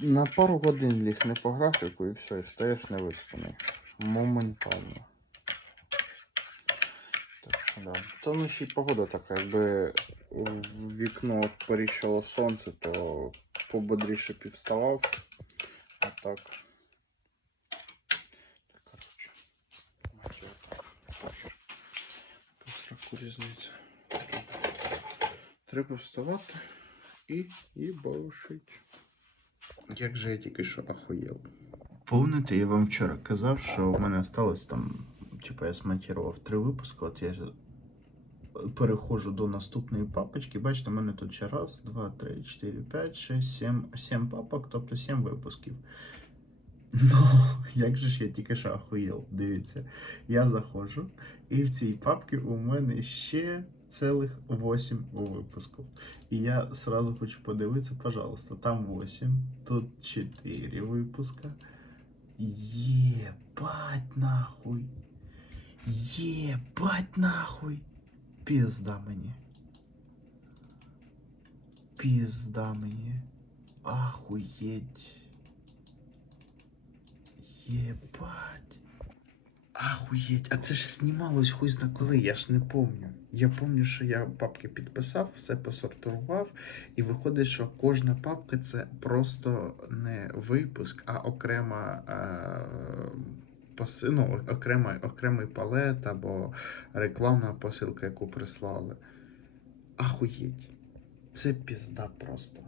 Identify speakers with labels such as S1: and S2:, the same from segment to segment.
S1: На пару годин ліг не по графіку і все, і встаєш невиспаний. Моментально. Так що да. Та ну ще й погода така, якби в вікно поріщало сонце, то пободріше підставав. А так. Різниця. Треба вставати і їбашить. Як же я тільки що ахуєл. Помните, я вам вчора казав, що в мене осталось там, типу, я смонтував три випуски, от я переходжу до наступної папочки. Бачите, у мене тут ще раз, два, три, чотири, п'ять, шість, сім, сім папок, тобто сім випусків. Ну, як же ж я тільки що ахуєл, дивіться. Я заходжу, і в цій папці у мене ще цілих 8 випусків. І я сразу хочу подивитися, пожалуйста, там 8, тут 4 випуска. Ебать нахуй. Ебать нахуй. Пизда мені. Пизда мені. Ахуєть. Єбать. Ахуєть, а це ж знімалось хуй зна коли, я ж не помню. Я помню, що я папки підписав, все посортував, і виходить, що кожна папка це просто не випуск, а окрема е, ну, окремий, окремий палет або рекламна посилка, яку прислали. Ахуєть. Це пізда просто.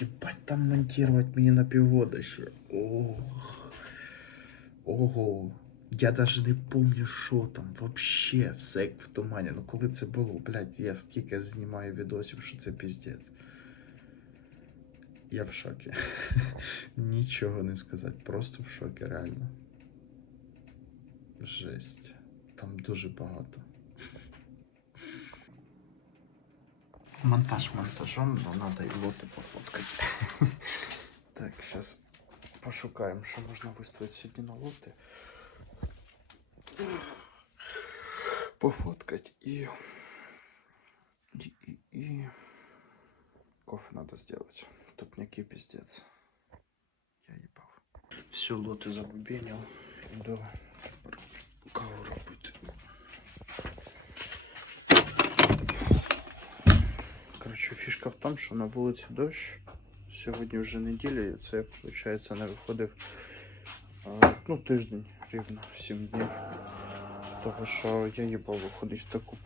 S1: Єбать там монтувати мені на півгода ще. Ох. Ого. Я даже не помню, що там. Вообще, все як в тумані. Ну коли це було, блядь, я скільки знімаю відосів, що це піздець. Я в шокі. Нічого не сказати. Просто в шокі, реально. Жесть. Там дуже багато. Монтаж монтажом, но надо і лоти пофоткати. так, зараз пошукаємо, що можна виставити сьогодні на лоти. Пофоткать и... И, и, и... Кофе надо сделать. Тут некий пиздец. Я ебав. Все, лоти забубенил. Иду каву робити. Коротше, фішка в тому, що на вулиці дощ. Сьогодні вже неділя, і це, виходить, не виходив а, ну, тиждень рівно, 7 днів. Того, що я їбав виходить в таку